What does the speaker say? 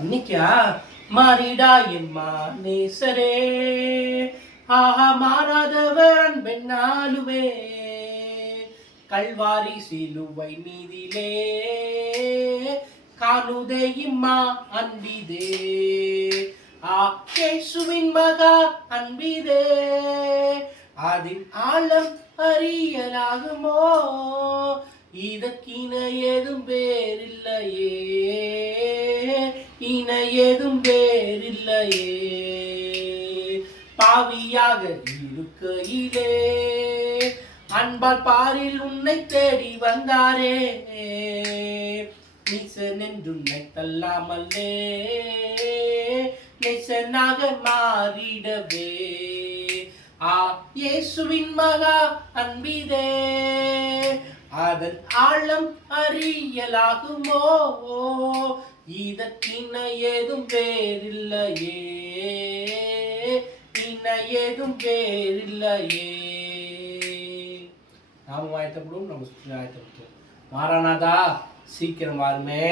இன்னைக்கா மாறிடா என் நேசரே, ஆஹா மாறாதவர் அன்பென்னாலுமே, கல்வாரி சிலுவை மீதிலே காணுதே இம்மா அன்பிதே, இயேசுவின் மகா அன்பிதே, அதின் ஆழம் அறியலாகுமோ, இதற்கின ஏதும் வேறில்லையே, இன ஏதும் வேறில்லையே. பாவியாக இருக்கையிலே அன்பால் பாரில் உன்னை தேடி வந்தாரே, நீசன் என்று உன்னை தள்ளாமல்லே நேசனாக மாறிடவே, இயேசுவின் மகா அன்பிதே, அதன் ஆழம் அறியலாகுமோ, இதற்கின ஏதும் வேறில்லையே, இன ஏதும் வேறில்லையே. நாமும் ஆயத்தப்படுவோம், நம்ம சுற்றி ஆயத்தப்படுத்துவோம். மாறானாதா சீக்கிரம் வாருமே.